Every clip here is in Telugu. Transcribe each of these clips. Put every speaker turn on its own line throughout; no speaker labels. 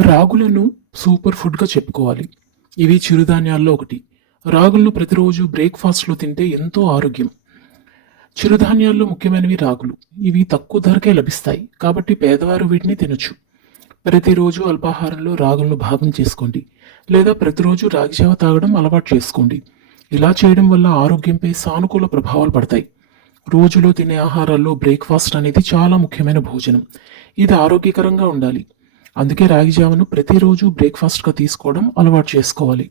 రాగులను సూపర్ ఫుడ్గా చెప్పుకోవాలి. ఇవి చిరుధాన్యాల్లో ఒకటి. రాగులను ప్రతిరోజు బ్రేక్ఫాస్ట్లో తింటే ఎంతో ఆరోగ్యం. చిరుధాన్యాల్లో ముఖ్యమైనవి రాగులు. ఇవి తక్కువ ధరకే లభిస్తాయి. కాబట్టి పేదవారు వీటిని తినొచ్చు. ప్రతిరోజు అల్పాహారంలో రాగులను భాగం చేసుకోండి. లేదా ప్రతిరోజు రాగి జావ తాగడం అలవాటు చేసుకోండి. ఇలా చేయడం వల్ల ఆరోగ్యంపై సానుకూల ప్రభావాలు పడతాయి. రోజులో తినే ఆహారాల్లో బ్రేక్ఫాస్ట్ అనేది చాలా ముఖ్యమైన భోజనం. ఇది ఆరోగ్యకరంగా ఉండాలి. అందుకే రాగి జావను ప్రతిరోజు బ్రేక్ఫాస్ట్గా తీసుకోవడం అలవాటు చేసుకోవాలి.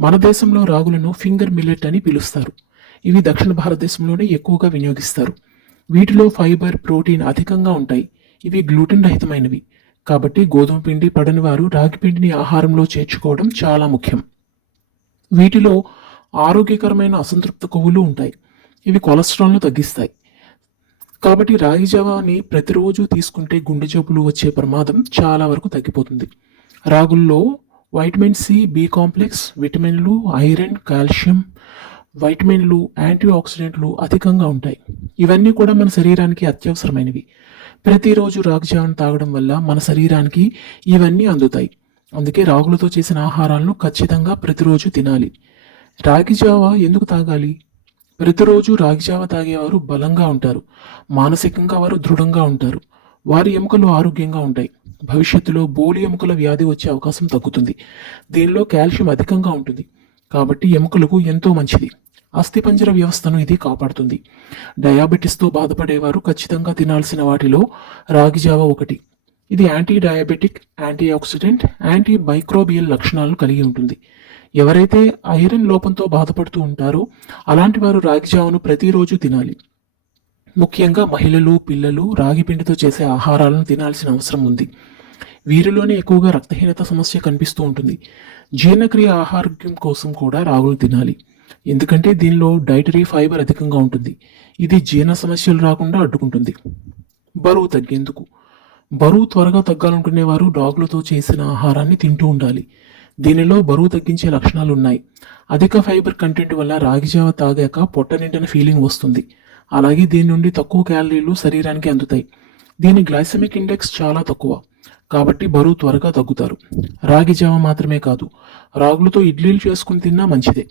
మన దేశంలో రాగులను ఫింగర్ మిల్లెట్ అని పిలుస్తారు. ఇవి దక్షిణ భారతదేశంలోనే ఎక్కువగా వినియోగిస్తారు. వీటిలో ఫైబర్ ప్రోటీన్ అధికంగా ఉంటాయి. ఇవి గ్లూటెన్ రహితమైనవి. కాబట్టి గోధుమ పిండి పడని వారు రాగి పిండిని ఆహారంలో చేర్చుకోవడం చాలా ముఖ్యం. వీటిలో ఆరోగ్యకరమైన అసంతృప్త కొవ్వులు ఉంటాయి. ఇవి కొలెస్ట్రాల్ను తగ్గిస్తాయి. కాబట్టి రాగి జావాని ప్రతిరోజు తీసుకుంటే గుండె జబ్బులు వచ్చే ప్రమాదం చాలా వరకు తగ్గిపోతుంది. రాగుల్లో వైటమిన్ సి బి కాంప్లెక్స్ విటమిన్లు ఐరన్ కాల్షియం వైటమిన్లు యాంటీ ఆక్సిడెంట్లు అధికంగా ఉంటాయి. ఇవన్నీ కూడా మన శరీరానికి అత్యవసరమైనవి. ప్రతిరోజు రాగి తాగడం వల్ల మన శరీరానికి ఇవన్నీ అందుతాయి. అందుకే రాగులతో చేసిన ఆహారాలను ఖచ్చితంగా ప్రతిరోజు తినాలి. రాగి జావ ఎందుకు తాగాలి? ప్రతిరోజు రాగి జావ తాగేవారు బలంగా ఉంటారు. మానసికంగా వారు దృఢంగా ఉంటారు. వారి ఎముకలు ఆరోగ్యంగా ఉంటాయి. భవిష్యత్తులో బోలి ఎముకల వ్యాధి వచ్చే అవకాశం తగ్గుతుంది. దీనిలో కాల్షియం అధికంగా ఉంటుంది. కాబట్టి ఎముకలకు ఎంతో మంచిది. అస్థిపంజర వ్యవస్థను ఇది కాపాడుతుంది. డయాబెటిస్తో బాధపడేవారు ఖచ్చితంగా తినాల్సిన వాటిలో రాగి జావ ఒకటి. ఇది antidiabetic antioxidant antimicrobial లక్షణాలను కలిగి ఉంటుంది. ఎవరైతే ఐరన్ లోపంతో బాధపడుతూ ఉంటారో అలాంటి వారు రాగి జావను ప్రతిరోజు తినాలి. ముఖ్యంగా మహిళలు పిల్లలు రాగి పిండితో చేసే ఆహారాలను తినాల్సిన అవసరం ఉంది. వీరిలోనే ఎక్కువగా రక్తహీనత సమస్య కనిపిస్తూ ఉంటుంది. జీర్ణక్రియ ఆహారోగ్యం కోసం కూడా రాగులు తినాలి. ఎందుకంటే దీనిలో డైటరీ ఫైబర్ అధికంగా ఉంటుంది. ఇది జీర్ణ సమస్యలు రాకుండా అడ్డుకుంటుంది. బరువు తగ్గేందుకు. బరువు త్వరగా తగ్గాలనుకునే వారు రాగులతో చేసిన ఆహారాన్ని తింటూ ఉండాలి. దీనిలో బరువు తగ్గించే లక్షణాలు ఉన్నాయి అధిక ఫైబర్ కంటెంట్ వల్ల రాగి జావ తాగాక పొట్ట నిండిన ఫీలింగ్ వస్తుంది. అలాగే దీని నుండి తక్కువ క్యాలరీలు శరీరానికి అందుతాయి. దీని గ్లైసమిక్ ఇండెక్స్ చాలా తక్కువ. కాబట్టి బరువు త్వరగా తగ్గుతారు. రాగి జావ మాత్రమే కాదు రాగులతో ఇడ్లీలు చేసుకుని తిన్నా మంచిదే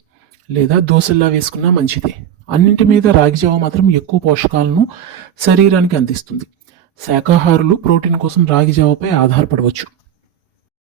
లేదా దోశల్లా వేసుకున్నా మంచిదే. అన్నింటి మీద రాగి జావ మాత్రం ఎక్కువ పోషకాలను శరీరానికి అందిస్తుంది. శాకాహారులు ప్రోటీన్ కోసం రాగి జావపై ఆధారపడవచ్చు.